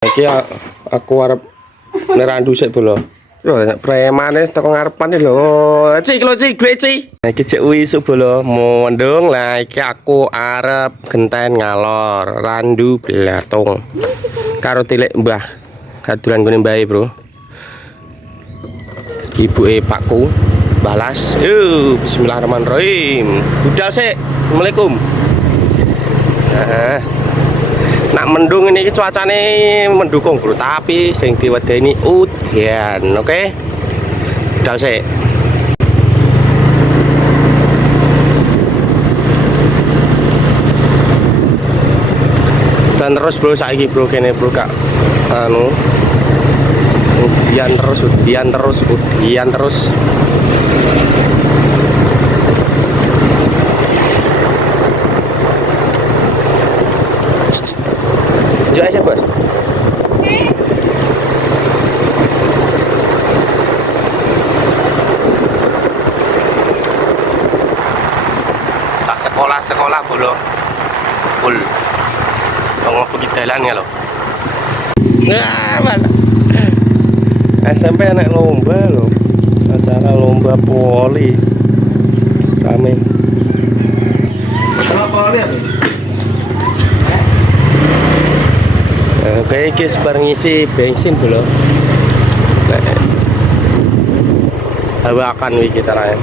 Iki aku arep nerandu sik bolo. Lho premane teko ngarepan lho. Cik lho cik, gue cik. Iki cek wisuk bolo, mondong lah iki aku arep genten ngalor, randu blatung. Karo tilik Mbah. Kadulan gone mbae, Bro. Ibuke Pakku, balas. Bismillahirrahmanirrahim. Budal sik. Assalamualaikum. Nak mendung ini cuacane mendukung bro, tapi sing diwedeni udan, oke? Udah sih. Dan terus bro saiki bro kene bro kak, anu, udian terus. Jom aja bos. Tak sekolah bolo. Full. Tengok pergi jalan ya lo. Nah, mana? SMP anak lomba lo. Acara lomba poli. Rame. Berapa poli apa? Oke, guys, bareng ngisi bensin dulu. Hawakan wih kita raya.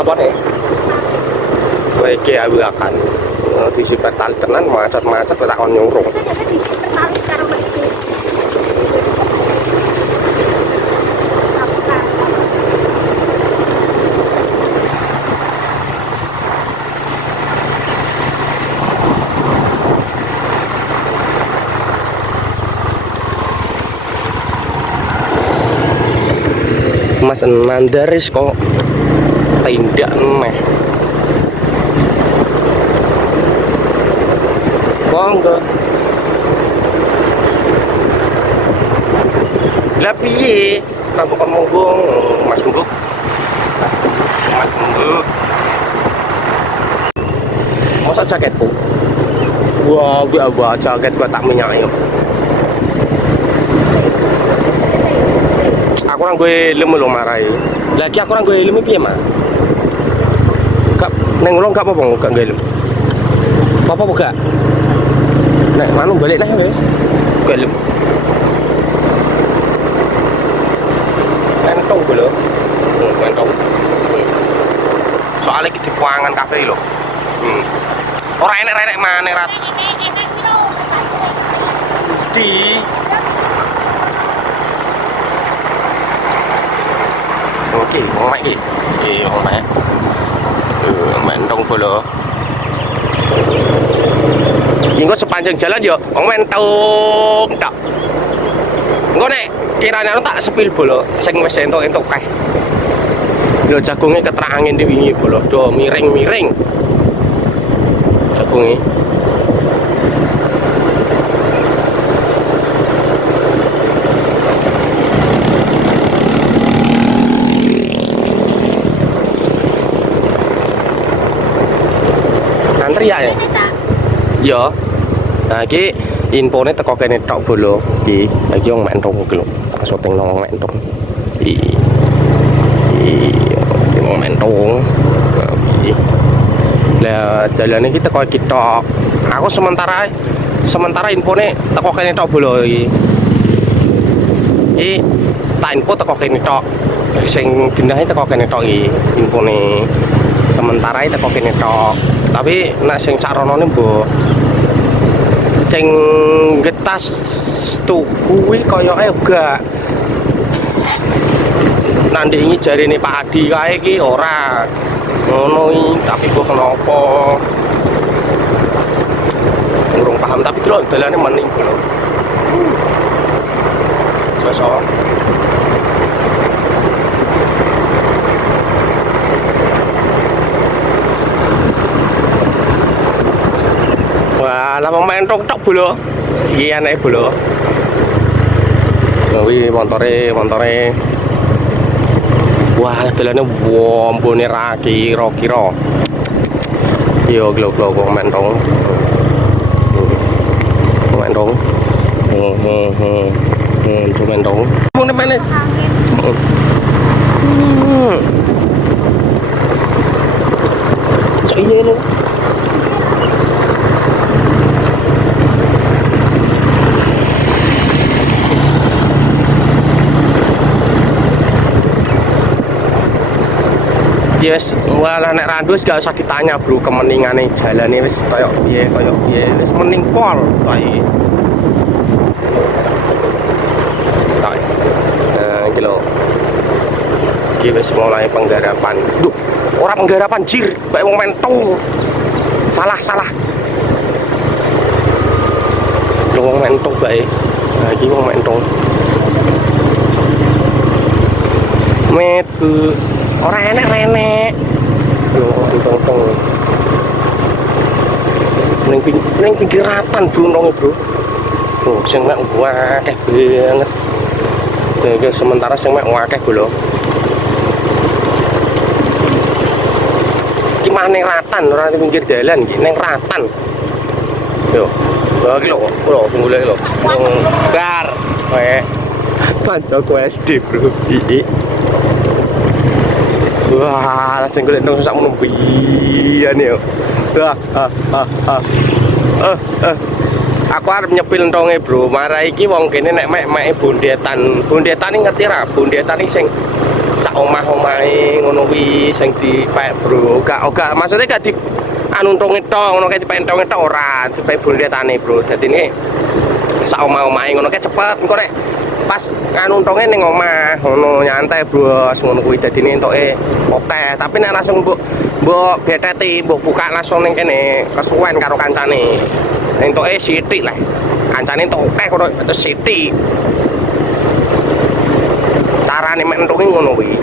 Apa nih? Oke, hawakan. Di super tali tenan macet tak on nyurung. Mas Nandaris kok tindak meh. Monggo. Lah piye? Tambah monggo Mas Mbuk. Mas Mbuk. Masa jaketku? Wah, gua jaket gua tak menyayang. Aku orang gue ilmu lo marai. Lagi aku orang gue ilmu piye mah? Gak neng ulong gak apa-apa gak gue ilmu. Apa gak? Nek manu balik nah wes. Gue ilmu. Entong gue lo. Entong. Soalnya kita puangan kafe lo. Orang enek mana rat? Di. Oke, orang mak ki. Orang mak. Main dong pula. Hingga sepanjang jalan yo, orang main tok tak. Engko nek kirane tak sepil bola, sing wis entuk kae. Lho jagunge keterak angin wingi bola, do miring-miring. Jagunge. Ya. Yo. Nah, iki infone teko kene tok bolo. Iki iki wong mek entung iki lho. Tak syuting nang wong mek entung. Iki wong mek entung. Lah dalane iki teko iki tok. Aku sementara infone teko kene tok bolo iki. Iki tak info teko kene tok. Sing gendahe teko kene tok iki infone. Sementara teko kene tok. Tapi nek sing saronone mbok sing getas tuku koyoke gak nandhi iki jarine Pak Adi kae iki ora ngono iki, tapi kok kenapa urung paham, tapi terus dalane mening lho. Sosok lah main tok bolo. Iki anake bolo. Kuwi montore Wah, dalane wombone ra kira-kira. Yo glo-glo wong mentong. Mentong. Mentong. Mun menes. Cak iya lo. Yes, walah nek randus gak usah ditanya bro, kemeningane jalane wis koyo piye wis mending pol kae. Kae. Nah, iki lho. Iki wis mulai penggarapan. Duh, ora penggarapan jir, bae wong mentung. Salah. Lho wong mentung bae. Nah, iki wong mentung. Metu ora enek renek. Lho, ditong-tong. Ning pinggiratan brunonge, Bro. Oh, sing mek akeh banget. Iki sementara sing mek akeh lho. Iki mah ning ratan, ora ning pinggir dalan iki, ning ratan. Yo. Lha iki lho, sing golek lho. Bar. Kae. Kancaku SD, Bro. Iki. Wah, langsung golek nang sak mono biyen yo. Aku arep nyepil ntonge, Bro. Marah iki wong kene nek mek bondetan. Bondetan iki ngerti ra? Bondetan iki sing sak omah-omahe ngono kuwi sing dipek, Bro. Gak maksudnya gak di anu ntonge tok, ngono kae dipek ntonge tok ora, dipek bondetane, Bro. Dadine sak omah-omahe ngono kae cepet engko nek pas anu ntonge ning omah ngono nyantai bros ngono kuwi dadine entuke oke, tapi nek langsung mbok beteti mbok buka langsung ning kene kesuwen karo kancane entuke sithik lah kancane entuk oke kono terus sithik carane mek entuke ngono kuwi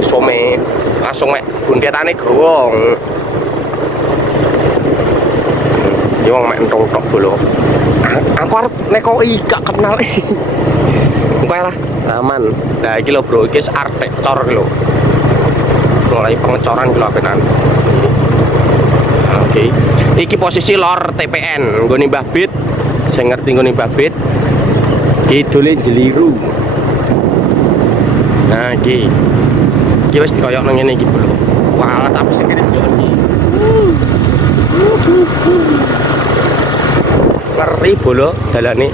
some langsung mek bundetane growong ya wong mek entuk tok bolo. Aku arep nekoki gak kenal. Oke lah, aman. Nah, iki lho bro, iki arsitektur iki lho. Mulai pengecoran iki lho apenan. Oke. Iki posisi lor TPN, nggone Mbah Bit. Sing ngerti nggone Mbah Bit. Iki dole jeliru. Nah, iki. Iki wis dikoyok nang ngene iki bro. Wah, tapi sing kene iki. Ngeri bolo dalane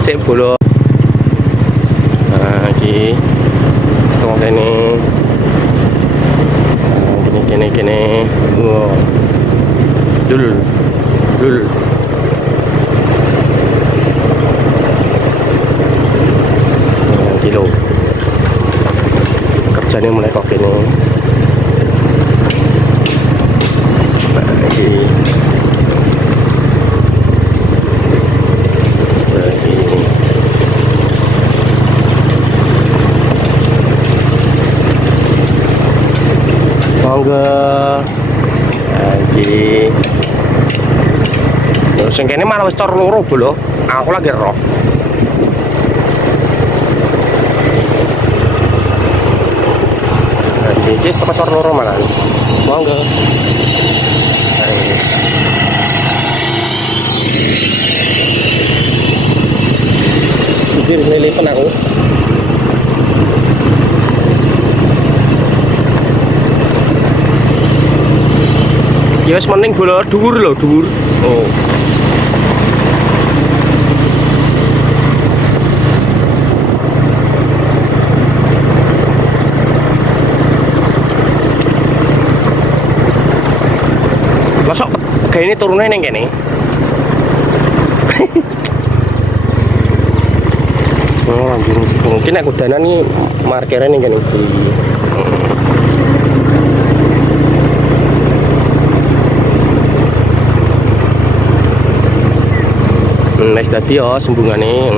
sik bolo. Nah iki setengah kene kene wow dul kilo kerjanya mulai kok kene iki monggo lagi terus yang kene malah wis cor loro bolo aku lagi roh iki teko cor loro malah monggo iki lilipan aku ya wis mending bola dhuwur lho, dhuwur. Oh. Masuk kayak ini turunnya ning kene. Oh, anjir. Mungkin aku dana nih markernya ning kene iki. Nice tadi ya sembungane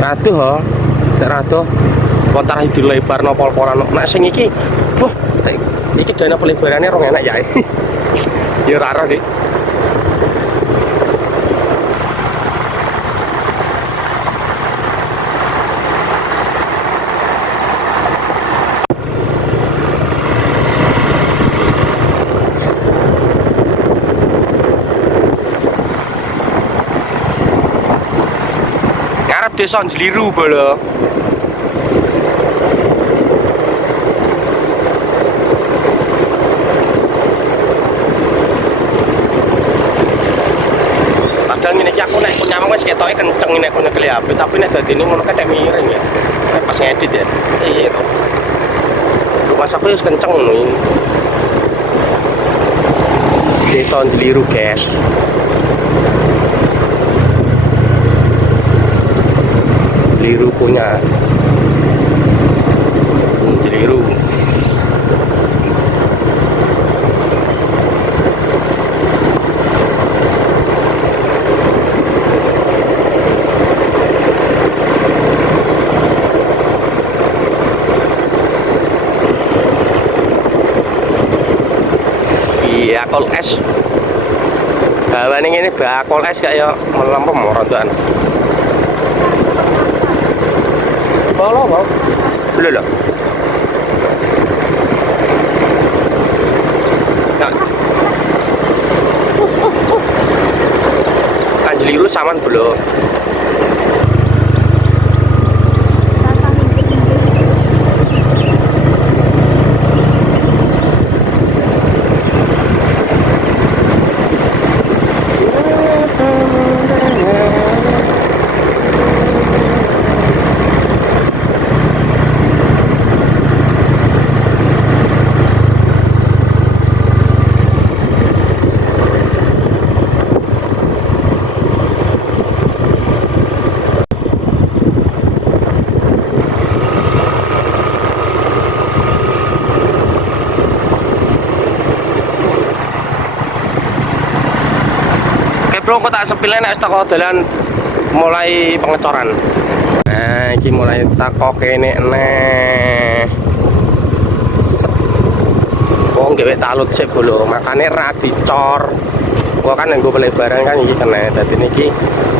ratuh ho tak ratuh kontar hidup lebar no pol-polan nek sing iki wah iki dana pelebarannya rong enak ya ya raro nih ngarep desa Jeliru bolo. Padahal ngene iki aku nek nyamang wis ketoke kenceng nek aku nyekel HP, tapi nek dadine ngono kayak miring ya. Nek pas ngedit ya. Iya to. Rumah aku wis kenceng ngono. Desa Jeliru, guys. Jeliru punya Jeliru. Bakul es. Bawane ngene bakul es kaya melempem rondokan. Bolo, Bang. Lho lho. Jeliru saman belum. Bro, kok tak sepile nek teko dalan mulai pengecoran. Nah, iki mulai teko kene neh. Wong gawe talut sik bolo, makane ra dicor. Gua kan nggo beli barang kan iki kena. Dadi niki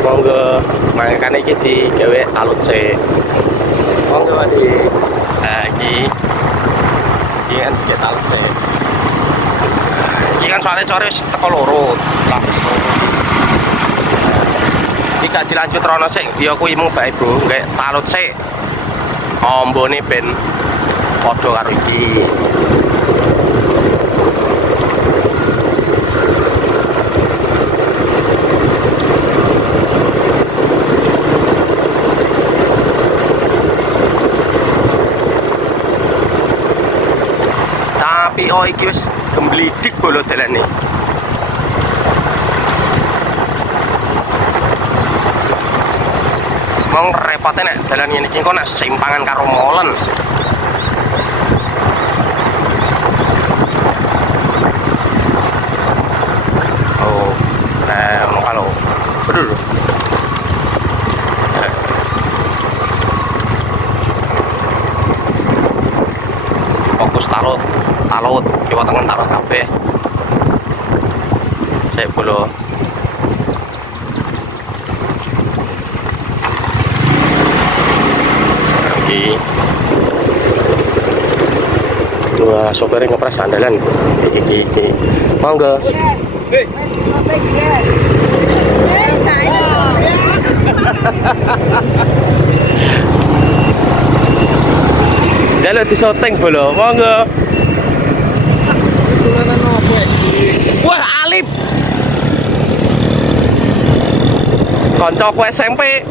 monggo makane iki digawe talut sik. Monggo di. Nah, iki kan digawe talut sik. Iki kan soalnya core teko loro, lapis loro. Iki gak dilanjut rono sik, ya kuwi mung bae, Bro. Nggih, talut sik. Ombone ben padha karo iki. Tapi iki wis gemblidik bolo dalane. Wong repote nek dalan ngene iki kok nek simpangan karo molen. Oh, nah ono kalau. Bener. Fokus talut, kiwa tengen talut kabeh. Sik bolo. Dua sopirnya ngepres andalan iki monggo jalur disoteng bolo monggo. Wah, Alip koncoku SMP.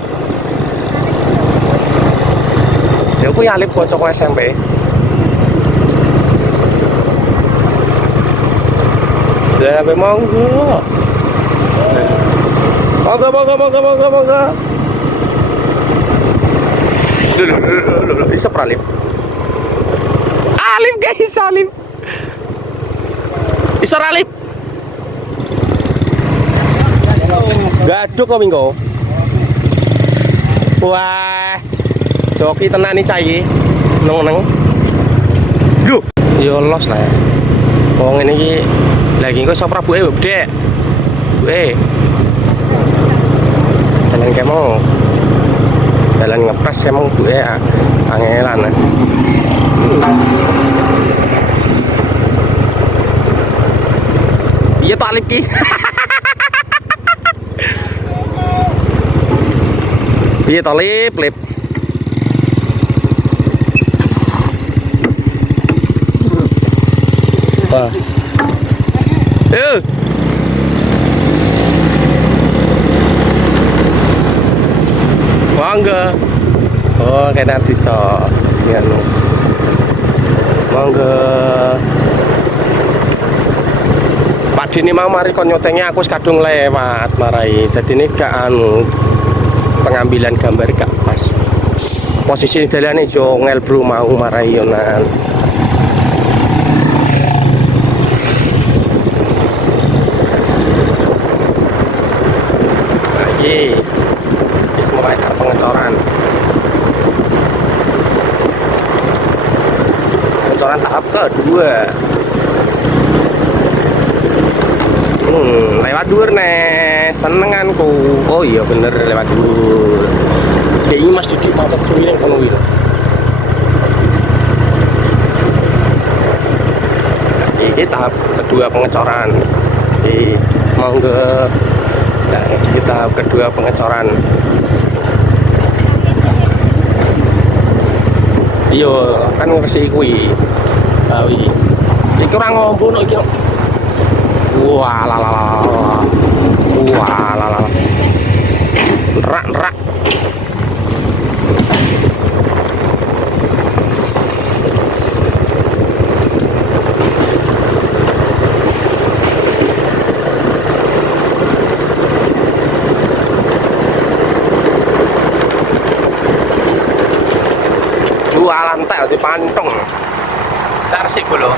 Ya kuwi Alip koncoku SMP. Ya monggo. Monggo. Loh, bisa Alip. Alip guys, Alip. Bisa Alip. Gaduh kok minggu. Wah. Joki tenan nih cai. Neng. Duh, yo los lah ya. Wong ngene iki lagi kok sopra buke gede. Buke. Jalan kemo. Jalan ngepres emang buke angelan. Iya tuh Alip ki. Piye to lip lip. Wah. Mangga. Oh, kayak nanti cok. Nganu. Mangga. Pak Dini mau mari kon nyotengnya aku kadung lewat marai. Dadi ini gak anu pengambilan gambar gak pas. Posisi dalane yo ngel bro mau marai yonan. Iya. Wis mulai pengecoran. Pengecoran tahap kedua. Lewat dur nih, senenganku. Oh iya bener lewat dur. Kayak ini Mas Didi mantap suwi yang kono iki. Ini tahap kedua pengecoran. Monggo. Nah, ini tahap kedua pengecoran. Iya, kan ngersi kuwi. Tawi. Iki ora ngombo iki. Wah lalala. Wah lalala. Rak. Jualan teh di pantong. Tarsik lho.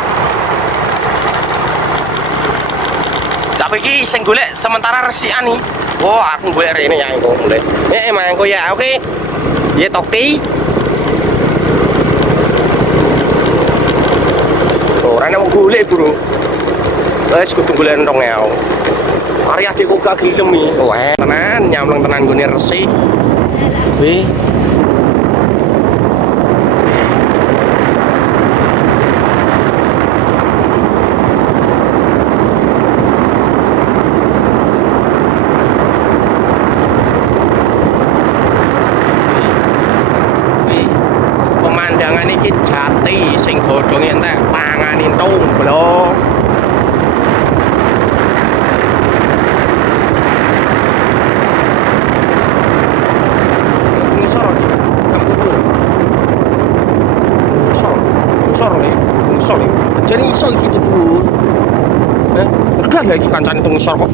Tapi iki sing golek sementara resikan nih. Oh, aku golek rene ya engko mulai. Emang engko ya, oke. Ya toki. Ora nang golek, Bro. Wis kudu golek ndong ya. Ari adikku gak gelem iki. Oh, tenan nyamleng tenan gone resi. Wih. Pemandangan iki jati sing godhonge entek panganin tomblo. Ngisor. Kamu kubur. Ngisor. Jadi iso iki Dur. Enggak lagi kancane teng ngisor kok.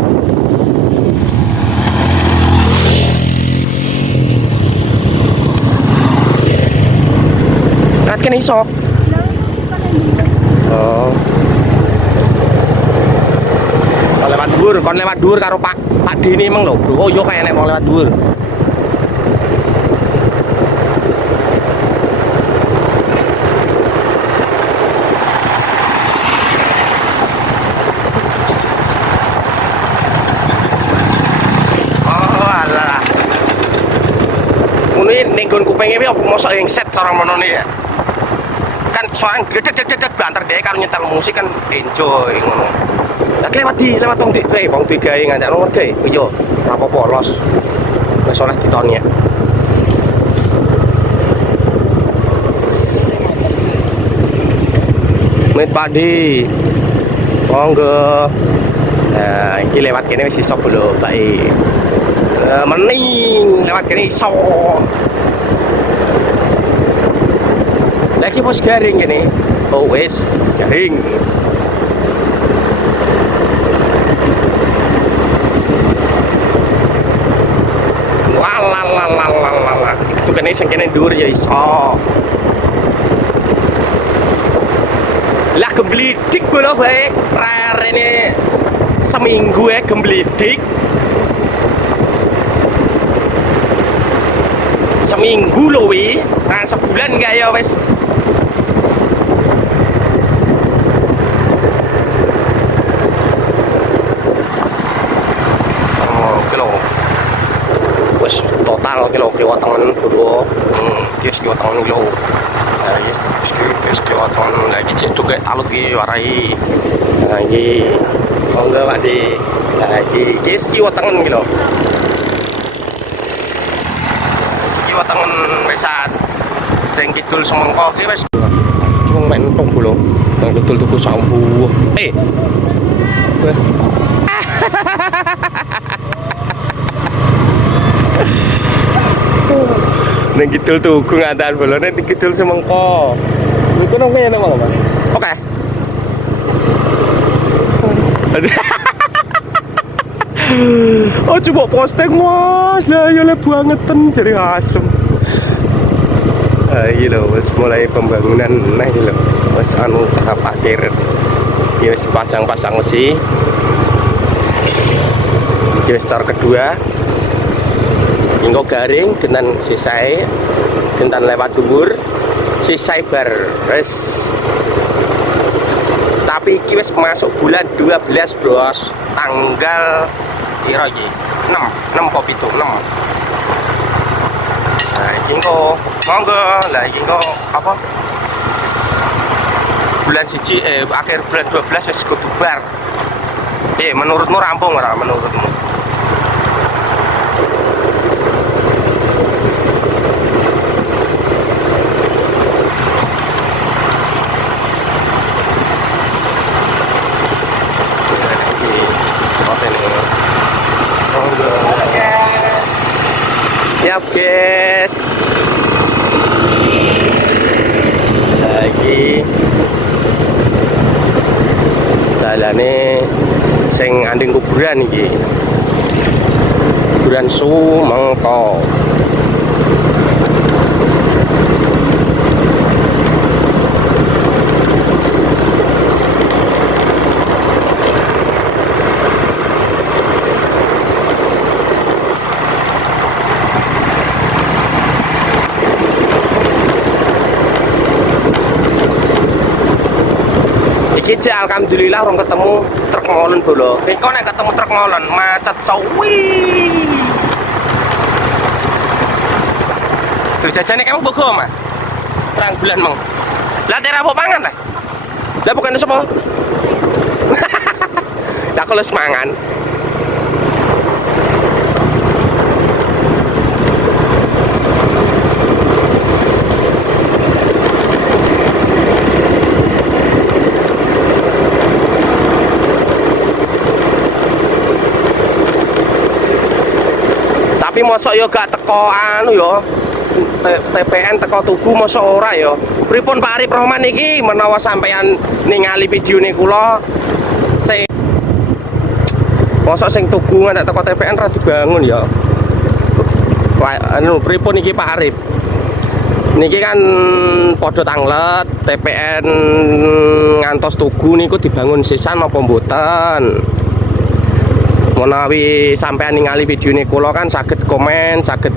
Kene iso. Oh. Kon lewat dhuwur karo Pak Dini emang lho, Bro. Oh, yo kayak nek mau lewat dhuwur. Oh, alah. Ini ning nggon kupinge iki opo mosok set cara menone ya. Kan soalnya dedek banter deh kalau nyetel musik kan enjoy ngono. Lagi lewat tong wong digawe ngancak nomor gawe. Iya, ora apa-apa los. Wis oleh ditonnya. Mit Padi. Monggo. Nah, iki lewat kene wis iso lho, bae. Mening lewat kene iso. Lagi pos garing gini. Oh wes garing. Walalalalalala. Itu kan sing kene dhuwur ya iso. Lah gembledik kula bae. Rene seminggu ya gembledik. Seminggu loh wi. Nah sebulan enggak ya wes. Total kilo kiwa tangan bro, yes kiwa tangan kilo, yes kiwa tangan lagi cek juga talut ki warai, lagi enggak pak di, lagi yes kiwa tangan kilo, kiwa tengen wesan sing kidul semengko ki wis wong men entung lho nang kidul tuku sambu ning kidul tuku ngantan bolone ning kidul semengko niku nang kene Mang. Oke. Oh coba posting mas lah ya le bangetan jadi asem. Iya loh, wes mulai pembangunan nah ini loh, wes anu tahap akhir. Ya wes pasang-pasang besi. Gestor kedua, ingko garing dengan sisai, dengan lewat dhuwur, sisai bar, wes. Tapi iki wis masuk bulan 12 bros, tanggal piro iki? 6 apa 7? 6. Nah, iki engko monggo. Lah iki engko apa? Bulan siji akhir bulan 12 wis kudu bar. Menurutmu rampung ora menurutmu? Siap guys, lagi jalane sing anding kuburan iki, kuburan Sumengko. Iki alhamdulillah orang ketemu truk molen dulu. Kau nek ketemu truk molen macet sawi. Tuh jajane kamu bogo mah. Terang bulan mong. Lah daerah apa pangan lah? Lah bukan sapa? Lah kalau semangan. Tapi mosok yo gak teko anu yo TPN teko tugu mosok ora yo. Pripun Pak Arif Rohman iki menawa sampeyan ningali videone kula sing mosok sing tugu ngantek teko TPN ra dibangun yo. Anu pripun iki Pak Arif? Niki kan padha tanglet TPN ngantos tugu niku dibangun sisan apa mboten? Menawi sampean ningali videone kula kan saged komen, saged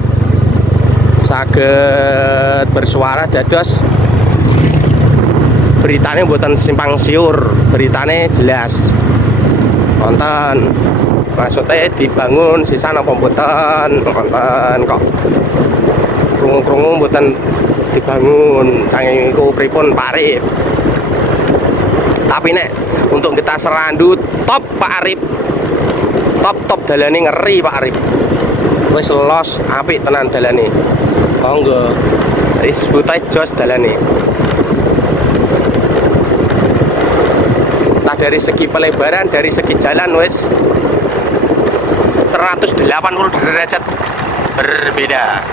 bersuara dados beritane mboten simpang siur, beritane jelas. Wonten maksudnya dibangun sisan apa mboten? Wonten kok. Krungu-krungu mboten dibangun, kangge niku pripun Pak Arif. Tapi nek untuk kita Serandu top Pak Arif. Top dalane ngeri Pak Arif. Wis los apik tenan dalane. Monggo. Wis butai jos dalane. Tak dari segi pelebaran, dari segi jalan wis 180 derajat berbeda.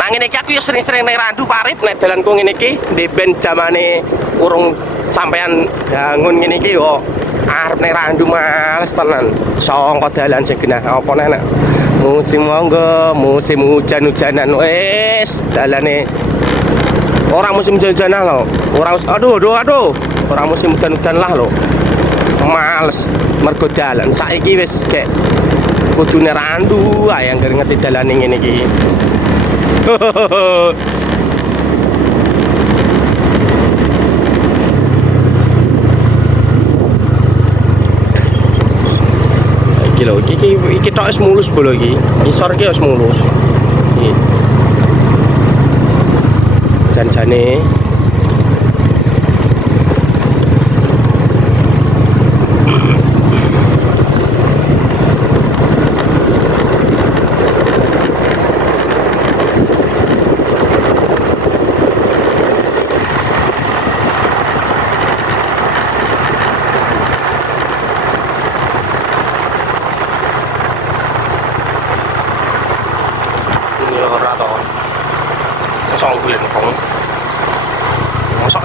Nang ngene iki aku ya sering-sering ning Randu Pak Arif nek dalanku ngene iki ndek ben jamane urung sampean bangun ngene iki yo. Arep nek Randu males tenan. Sangka dalan sing genah apa nek musim monggo, musim hujan-hujanan wis dalane ora musim hujan-hujanan lho. Ora aduh. Ora musim hujan-hujan lah lho. Males mergo dalan. Saiki wis kek kudune Randu ae yang ngerti dalane ngene iki. Iki lho, iki tok wis mulus bolo iki. Isor iki wis mulus. Iki. Jan-jane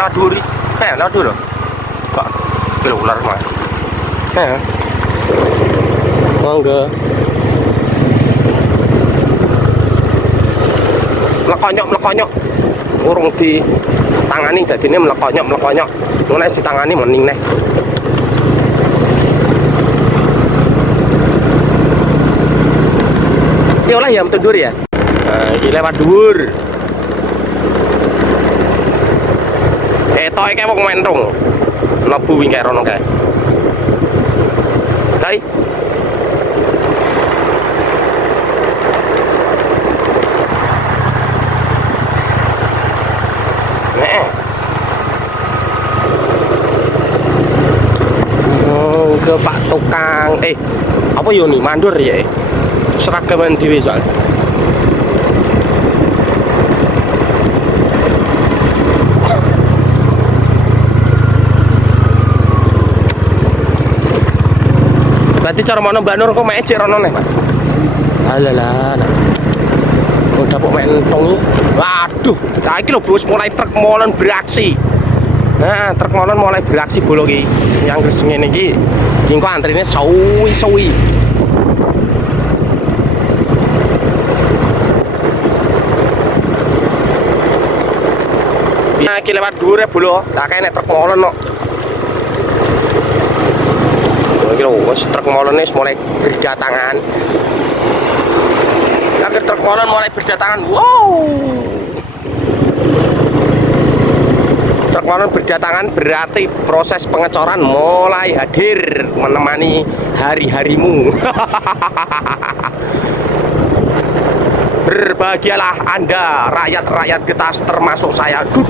lewat duri. Lewat dulu. Kok kilo ular mah. Monggo. Melekonyok. Urung di tangani dadine melekonyok. Ngono si tangani mening neh. Iki oleh ya metu ya. Nah, iki lewat dhuwur. Toke kae wong mentung. Mlebu wing kae rono kae. Hai. Ke Pak Tukang apa yo nih mandur ya seragaman dhewe soal berarti cara mana Mbak Nur kok mek cek rono nih Pak alalah udah kok mentong waduh iki lho bos mulai truk molen beraksi. Nah, truk molen mulai beraksi bolo ki. Yang gres ngene iki. Engko antrine suwi-suwi. Nah, iki lewat dhuwur bolo. Tak kae nek truk molen kok. Iki lho, wis truk molene mulai berdatangan. Akhir truk molen mulai berdatangan. Wow. Truk molen berdatangan berarti proses pengecoran mulai hadir menemani hari-harimu. Berbahagialah Anda rakyat-rakyat getas termasuk saya. Duh.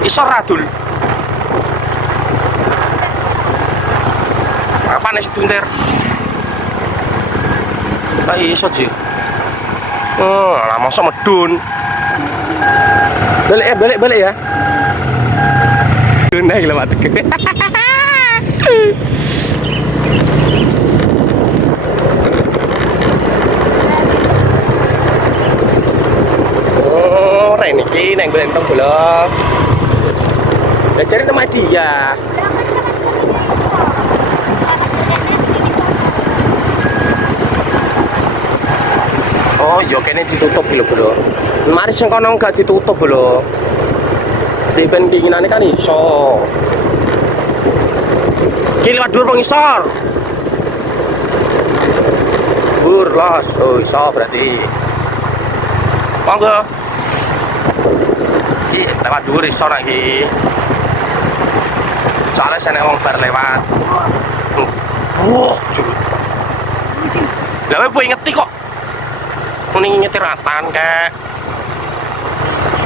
Isor radul. Apa nih sebentar? Iso sih. Lah masa medun. Balik ya. Naik lewat ke. Rene iki neng belentong bola. Lah cari nama dia. Oh iya kene ditutup lho. Mari sing kono enggak ditutup lho. Dipen keinginane kan iso. Ki lewat dhuwur pengisor. Dhuwur los. Oh iso berarti. Monggo. Ki lewat dhuwur iso nek iki. Soalnya saya wong bar lewat. Wah, lah kowe ngeti kok. Kuning nyetir ratan kek.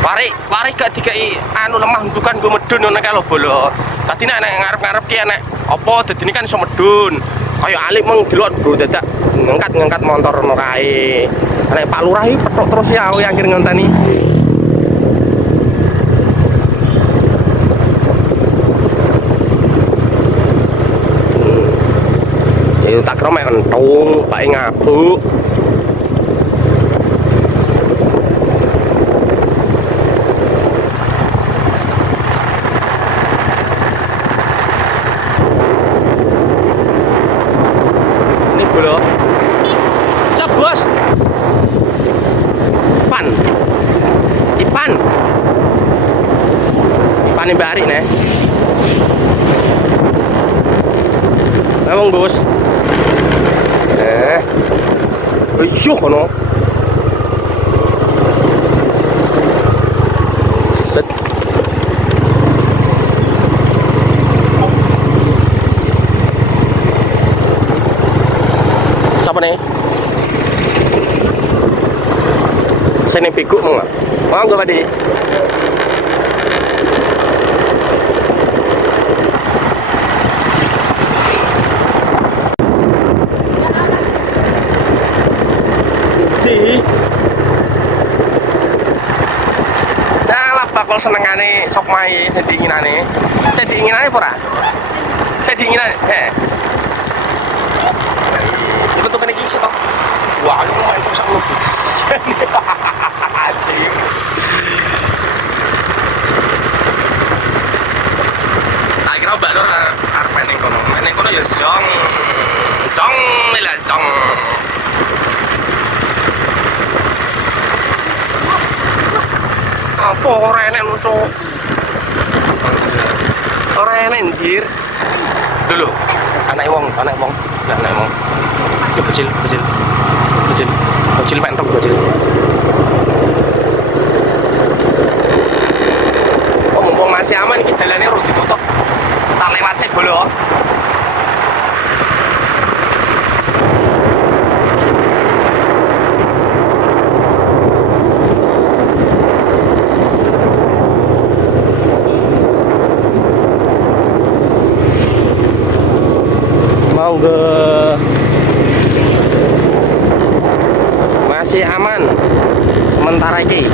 Lari gak dikai anu lemah hundukan gue medun ngono kae lho bolo. Dadi nek ngarep-ngarep ki nek apa dadine kan iso medun. Kaya alik meng delok bro dadak ngangkat motor ngono kae. Nek Pak Lurah iki petok terus ya yang akhir ngonteni. Ya tak kira mek entung, Pak ngabuk. Ipan bari nih. Emang bos. Kono. Set. Siapa nih? Saya nih pikuk mau nggak? Mau nggak tadi? Bakal senengane sok mai saya diinginane ora? Saya diinginane. Iku tuh kene iki sih toh. Wah, ini main rusak mobil. Anjing. Tak kira Mbak Nur arep meneng kono. Meneng kono ya zong. Zong lah zong. Apa ora enek nusuk? Ora enek anjir. Dulu. Anak wong. Nah, anak wong. Itu kecil. Kecil pentok kecil. Oh, mumpung masih aman iki dalane ora ditutup. Tak lewat sik bolo. Masih aman sementara ini.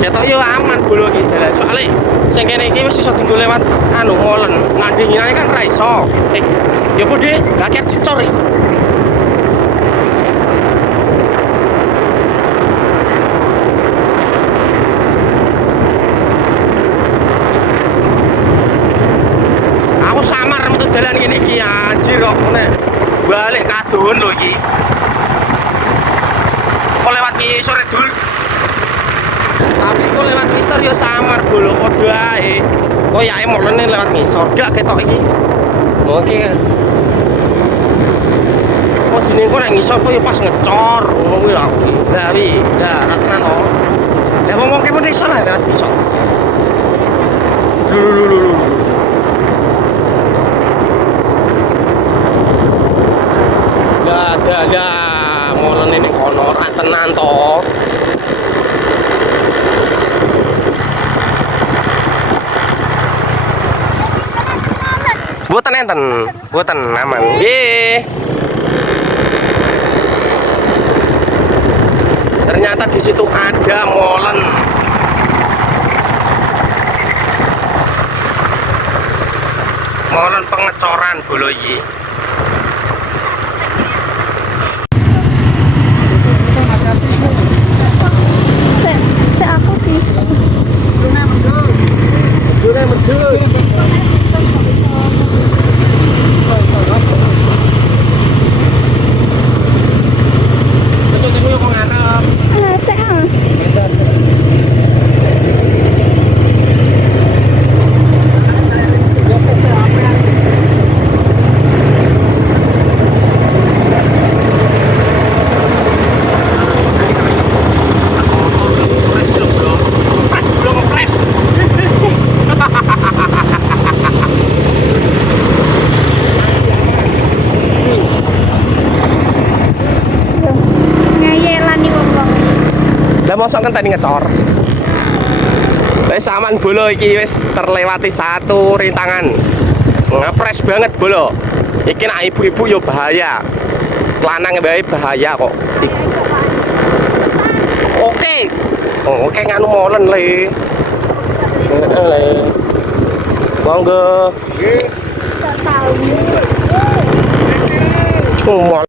Ketok yo aman bolo iki dalan. Soale sing kene iki wis iso dienggo lewat anu molen. Ngandingane kan ra iso. Ya po Dik, gak dicor iki. Dalan ngene iki anjir kok nek balik kadon lho iki. Kok lewat ngisor dul. Tapi kok lewat ngisor ya samar bolo padha ae. Kok yae molene lewat ngisor gak ketok iki. Oke. Oh jenenge kok nek ngisor kok ya pas ngecor ngono kuwi lho. Lah wi, lah ra tenan to. Lah wong-wong kene iso lah lewat ngisor. Lho. Ya, molen ini kono ra tenan to. Boten enten, boten aman. Nggih. Ternyata di situ ada molen. Molen pengecoran bolo iki. Mosok kan tadi ngecor. Wis aman bolo iki wis terlewati satu rintangan. Ngepres banget bolo. Iki nek ibu-ibu yo bahaya. Lanang bae bahaya kok. Oke. Oke nganu molen le. Le. Monggo. Nggih. Cuma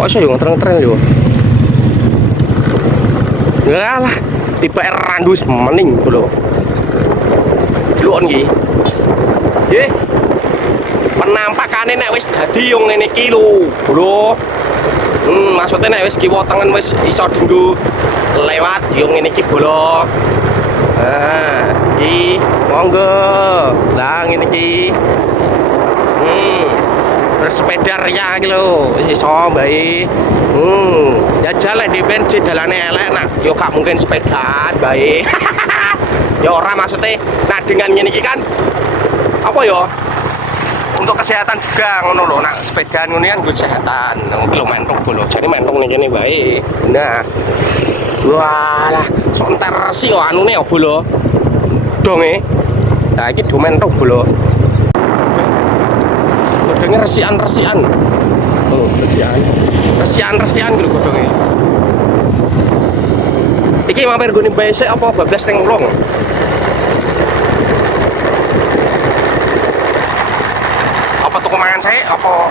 kok iso yo ngetren-ngetren yo. Ya lah, tiba randus mening bolo. Luon iki. Nggih. Penampakane nek wis dadi yo ngene iki lho, bolo. Maksudnya nek wis kiwa tengen wis iso dienggo lewat yo ngene iki bolo. Nah, iki monggo. Lah ngene iki. Bersepeda ria iki lho, iso bae. Jajal di bensin dalane elek nak yo gak mungkin sepedaan bae. Ya ora maksudnya nah dengan ngene iki kan apa ya? Untuk kesehatan juga ngono lho, nak sepedaan ngono kan nggo kesehatan. Nang lho mentok bolo, jane mentok ning kene bae. Nah. Walah, sok entar resi yo anune yo bolo. Donge. Nah iki do mentok bolo. Godongnya resian-resian. Oh, resian gitu godongnya. Iki Iki mampir gone bae sik apa bablas ning ulung? Apa tuku mangan sik apa?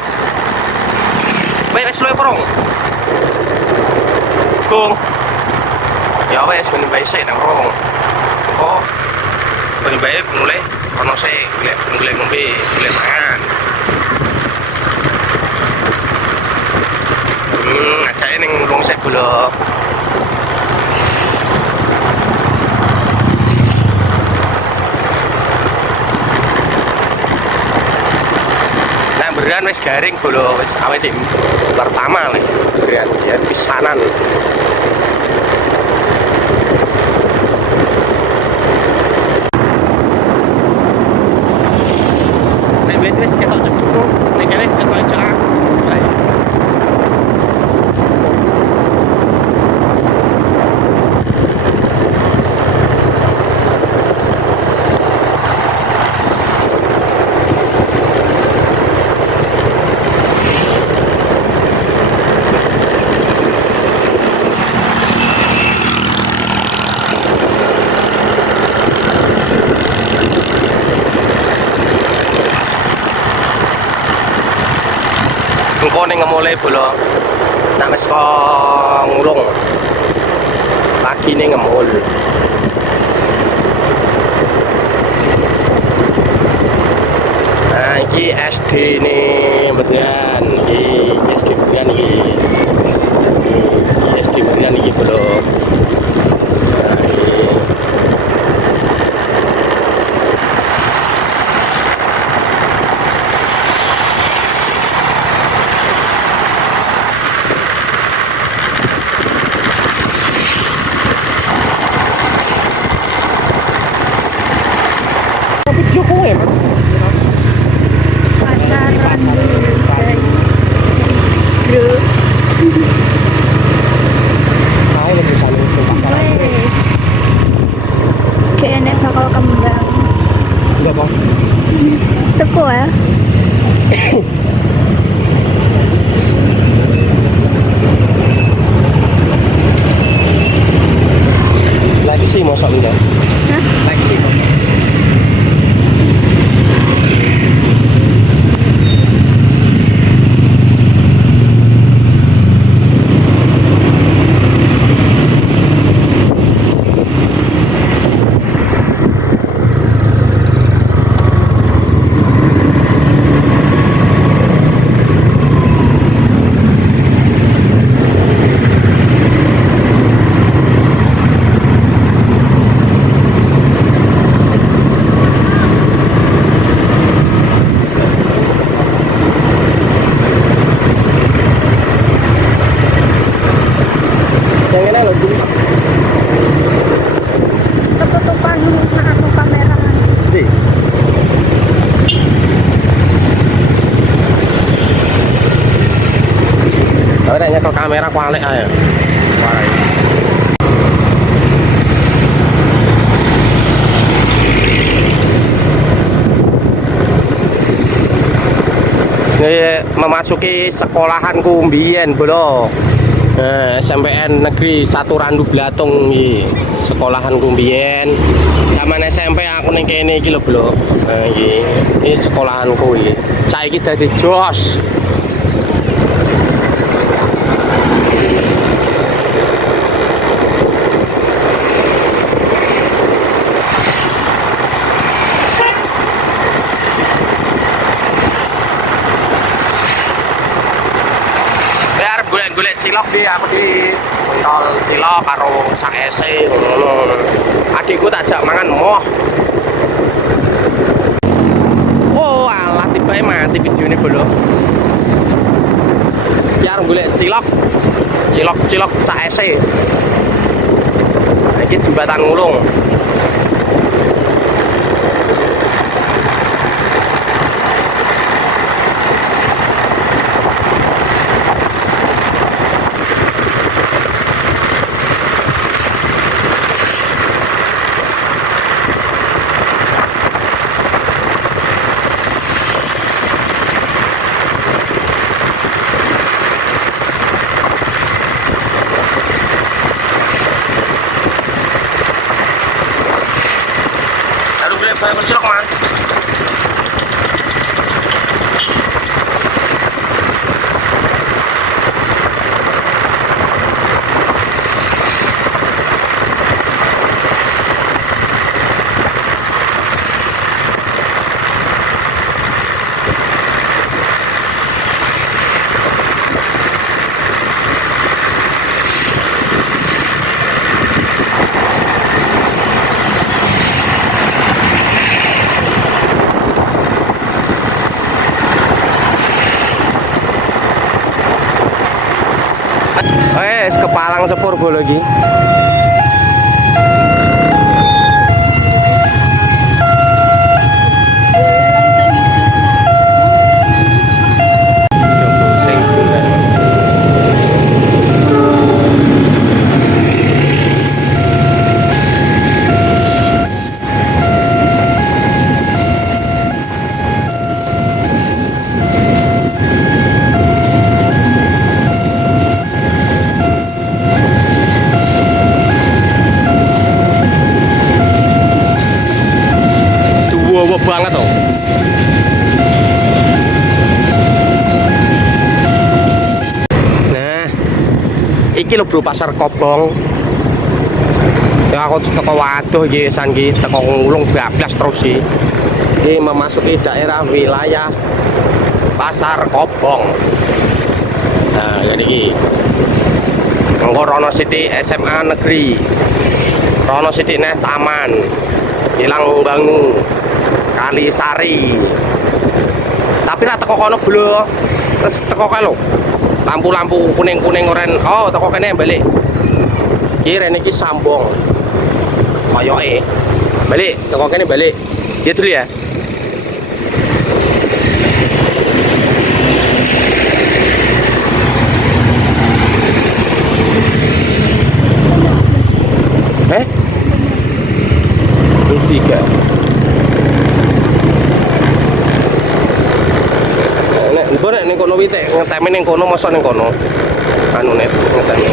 Wis luwe porong. Kung. Ya wis gone bae sik nang rong. Oh. Gone bae mulai ono sik golek ngombe, golek mangan. Ajake ning ulung sik bola. Beran wis garing bolo wis awet iki pertama lek beran ya pisanan. Nek wis ketok cedhuk nek kene ketok jelak. Engko ning ngemule bola. Nak wis ngulung. Lagi ning ngemul. Nah, iki SD ne Began. Iki SD Began iki. Iki SD Began iki bola. Pasaran grup Tahu lebih saling wes kayaknya bakal kembang enggak bang. teku ya Lexi mosok enggak? hah? Lexi mosok. ketutupan anu kamera Di. Nanya ke kamera kualik aja. Ini memasuki sekolahanku mbiyen bro. SMPN Negeri 1 Randu Blatung iki. Sekolahanku mbiyen. Zaman SMP aku ning kene iki lho, Bro. Ini sekolahanku iki. Saiki dadi jos. Golek cilok di aku di tol cilok karo sak ese ngono. Adikku tak jak mangan moh. Oh, alah tibae mati videone bolo. Biar golek cilok. Cilok sak ese. Iki jembatan ngulung. Kayak kecil man. Kepalang sepur gue lagi. Banget tuh. Nah, iki lho bro pasar Kobong. Ya aku teko waduh iki san iki teko ngulung bablas terus iki. Iki memasuki daerah wilayah Pasar Kobong. Nah, jadi iki engko Rono City SMA Negeri. Rono City neh Taman. Ilang Bangu. Kalisari. Tapi ra teko kono blo. Terus teko kae lho. Lampu-lampu kuning-kuning oren. Oh, teko kene balik. Iki rene iki sambong. Koyoke. Balik, teko kene balik. Dia dulu ya. Tiga. Nek ning kono wite ngetemi ning kono mosok ning kono. Anu nek ngetemi.